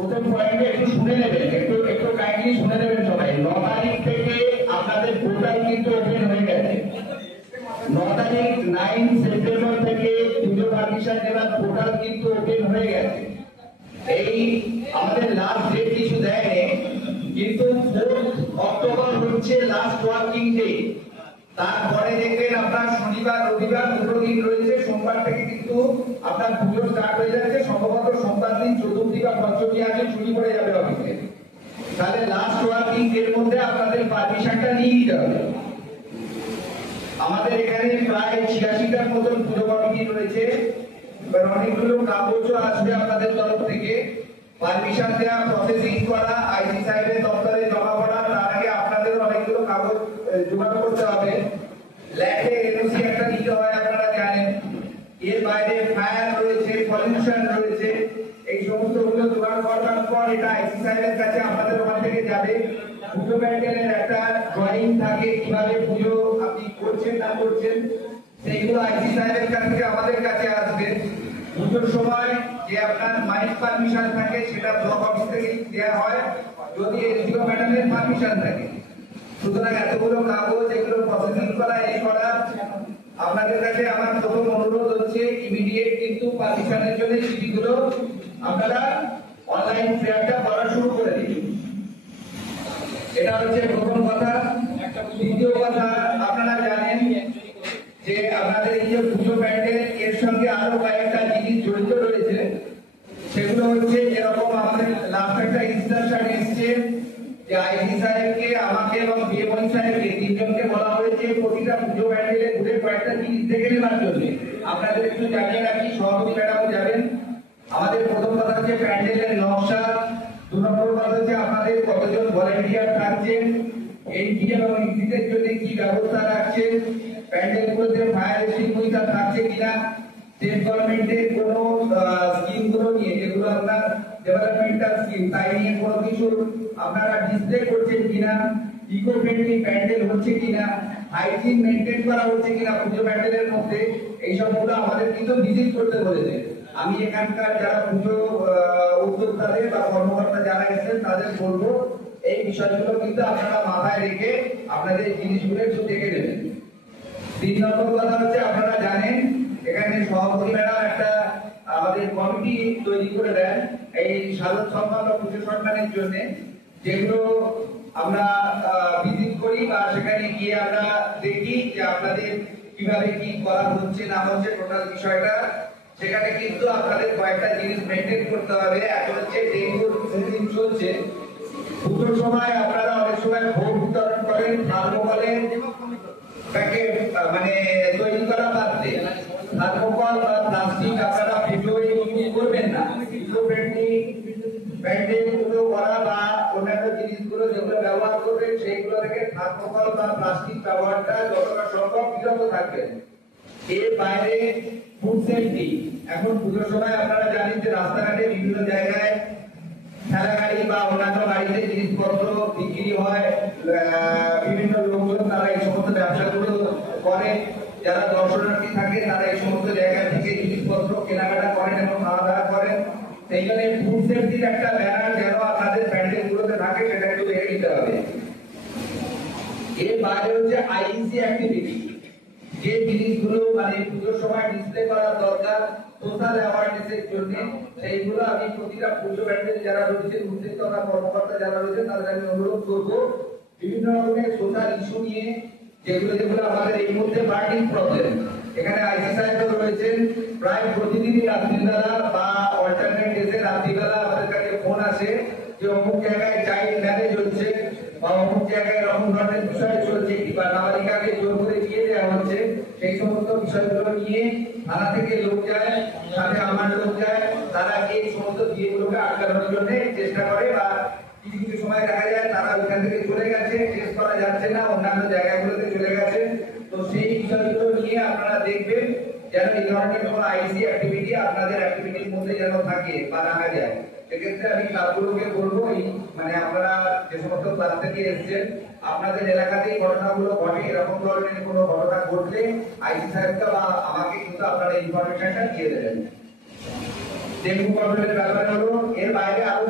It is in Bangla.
প্রথম পয়েন্টে একটু শুনে নেবেন, একটু কাইন্ডলি শুনে নেবেন সবাই। 9 তারিখ থেকে আপনাদের পোর্টাল কিন্তু ওপেন হয়ে গেছে। 9 তারিখ 9 সেপ্টেম্বর থেকে পুজো পারমিশন দেওয়ার পোর্টাল কিন্তু ওপেন হয়ে গেছে। এই আমাদের লাস্ট ডেট কিছু দেয়নি, কিন্তু 4 অক্টোবর হচ্ছে লাস্ট ওয়ার্কিং ডে। তারপরে দেখবেন আপনার শনিবার রবিবার দুটো দিন রয়েছে, সোমবার থেকে কিন্তু আপনার পুজো স্টার্ট হয়ে যাচ্ছে। সম্ভবত সোমবার দিন চতুর্থী বা পঞ্চমী আগে ছুটি পড়ে যাবে অফিসে। তাহলে লাস্ট ওয়ার্কিং ডের মধ্যে আপনাদের পারমিশনটা নিয়ে নিতে হবে। আমাদের এখানে প্রায় 86টার মতন পুজো কমিটি রয়েছে, এবার অনেকগুলো কাগজও আসবে আপনাদের তরফ থেকে। পারমিশন দেওয়া, প্রসেসিং করা, আইসি সাহেবের দপ্তরে জমা করা, তার আগে আপনাদের অনেকগুলো কাগজ জোগাড় করতে হবে। ল্যান্ডে এনওসি একটা নিতে হয়, আপনারা জানেন। এর বাইরে ফায়ার রয়েছে, পলিউশন রয়েছে, এই সমস্ত গুলো জোগাড় করার পর এটা আইসি সাহেবের কাছে আমাদের ওখান থেকে যাবে। পুজো প্যান্ডেলের একটা ড্রয়িং থাকে, কিভাবে পুজো আপনি করছেন না করছেন, সেইগুলো আইসি সাহেবের কাছ থেকে আমাদের কাছে আসবে। পুজোর সময় যে আপনার মাইক পারমিশন থাকে সেটা ব্লক অফিস থেকে দেওয়া হয়, যদি এসডিও ম্যাডামের পারমিশন থাকে। সুতরাং এতগুলো কাগজ এগুলো প্রসেসিং করা, এই করা, আপনাদের কাছে আমার প্রথম অনুরোধ হচ্ছে ইমিডিয়েট কিন্তু পারমিশনের জন্য চিঠিগুলো আপনারা অনলাইন ফেয়ারটা করা শুরু করে দিন। এটা হচ্ছে প্রথম কথা। দ্বিতীয় কথা, আপনারা জানেন যে আপনাদের এই যে পুজো প্যান্ডেল, এর সঙ্গে আরো কয়েকটা জিনিস জড়িত রয়েছে। সেগুলো হচ্ছে যেরকম আমাদের লাস্ট একটা ইনস্ট্রাকশন এসছে যে আইসি সাহেবকে, আমাকে এবং বিএমই সাহেবকে, তিনজনকে বলা হয়েছে প্রতিটা পুজো প্যান্ডেলে ঘুরে কয়েকটা জিনিস দেখে নেবার জন্য। আপনাদের একটু জানিয়ে রাখি, সভাপতি ম্যাডামও যাবেন। আমাদের প্রথম কথা হচ্ছে প্যান্ডেলের নকশা, 2 নম্বর কথা হচ্ছে আপনাদের কতজন ভলান্টিয়ার থাকছেন, এন্ট্রি এবং এক্সিটের জন্য কি ব্যবস্থা রাখছেন, প্যান্ডেলগুলোতে ফায়ার এক্সটিংগুইশার থাকছে কিনা, স্টেট গভর্নমেন্টের কোনো স্কিমগুলো নিয়ে, যেগুলো আপনার ডেভেলপমেন্টাল স্কিম, তাই নিয়ে কোনো কিছু আপনারা ডিসপ্লে করছেন কিনা, ইকো ফ্রেন্ডলি প্যান্ডেল হচ্ছে কিনা, হাইজিন মেইনটেইন করা হচ্ছে কিনা পুজো প্যান্ডেলের মধ্যে, এই সবগুলো আমাদের কিন্তু ভিজিট করতে বলেছে। আমি এখানকার যারা পুজো উদ্যোক্তাদের বা কর্মকর্তা যারা এসেছেন তাদের বলবো এই বিষয়গুলো কিন্তু আপনারা মাথায় রেখে আপনাদের জিনিসগুলো একটু দেখে নেবেন। 3 নম্বর কথা হচ্ছে, আপনারা জানেন এখানে সভাপতি ম্যাডাম একটা আমাদের কমিটি তৈরি করে দেন এই সাধক সম্মান ও পুজো সম্মানের জন্য, যেগুলো আমরা ভিজিট করি বা সেখানে গিয়ে আমরা দেখি যে আপনাদের কিভাবে কি করা হচ্ছে না হচ্ছে টোটাল বিষয়টা। সেখানে কিন্তু আপনাদের কয়েকটা জিনিস মেনটেন করতে হবে। এখন হচ্ছে ডেঙ্গুর সিজন চলছে, পুজোর সময় আপনারা অনেক সময় ভোগ বিতরণ করেন থার্মোকলের প্যাকেট, মানে তৈরি করা পাত্রে থার্মোকল বা প্লাস্টিক আপনারা পুজোয় ইউজ করবেন না। ইকো ফ্রেন্ডলি প্যান্ডেল গুলো করা বা অন্যান্য জিনিসগুলো যেগুলো ব্যবহার করবেন সেইগুলো থেকে থার্মোকল বা প্লাস্টিক ব্যবহারটা যতটা সম্ভব বিরত থাকবেন। এর বাইরে ফুড সেফটি, এখন পুজোর সময় আপনারা জানেন যে রাস্তাঘাটে বিভিন্ন জায়গায় ঠেলা গাড়ি বা অন্যান্য গাড়িতে জিনিসপত্র বিক্রি হয়, বিভিন্ন লোকজন তারা এই সমস্ত ব্যবসাগুলো করে। যারা দর্শনার্থী থাকে তারা এই সমস্ত জায়গা থেকে জিনিসপত্র কেনাকাটা করেন এবং খাওয়া দাওয়া করেন। সেই জন্য ফুড সেফটির একটা ব্যানার যেন আপনাদের প্যান্ডেল গুলোতে থাকে সেটা একটু দেখে নিতে হবে। এর বাইরে হচ্ছে আইইসি অ্যাক্টিভিটি, যে জিনিসগুলো মানে পুজোর সময় ডিসপ্লে করা দরকার সোশ্যাল অ্যাওয়ারনেসের জন্য, সেইগুলো আমি প্রতিটা পুজো প্যান্ডেল যারা রয়েছেন, উদ্যোক্তা কর্মকর্তা যারা রয়েছেন তাদের আমি অনুরোধ করবো বিভিন্ন রকমের সোশ্যাল ইস্যু নিয়ে, যেগুলো যেগুলো আমাদের এই মুহূর্তে বার্নিং প্রবলেম। এখানে আইসি সাহেব রয়েছেন, প্রায় প্রতিদিনই রাত্রিবেলা বা অল্টারনেট ডেজে রাত্রিবেলা আমাদের কাছে ফোন আসে যে অমুক জায়গায় চাইল্ড ম্যারেজ হচ্ছে বা অমুক জায়গায় এরকম ধরনের বিষয় চলছে বা নাবালিকাকে জোর করে দিয়ে দেওয়া হচ্ছে। সেই সমস্ত বিষয়গুলো নিয়ে থানা থেকে লোক যায়, সাথে আমার লোক যায়, তারা এই সমস্ত বিয়েগুলোকে আটকানোর জন্য চেষ্টা করে বা কিছু কিছু সময় দেখা যায় তারা ওইখান থেকে চলে গেছে, টেস্ট করা যাচ্ছে না, অন্যান্য জায়গাগুলোতে চলে গেছে। তো সেই বিষয়গুলো নিয়ে আপনারা দেখবেন যেন এই ধরনের কোনো আইসি অ্যাক্টিভিটি আপনাদের অ্যাক্টিভিটির মধ্যে যেন থাকে বা রাখা যায়। সেক্ষেত্রে আমি ক্লাবগুলোকে বলবো, এই মানে আপনারা যে সমস্ত ক্লাস থেকে এসেছেন আপনাদের এলাকাতেই ঘটনাগুলো ঘটে, এরকম ধরনের কোনো ঘটনা ঘটলে আইসি সাহেবকে বা আমাকে কিন্তু আপনারা ইনফরমেশনটা দিয়ে দেবেন। ডেঙ্গু কন্ট্রোলের ব্যাপারে হলো, এর বাইরে আরো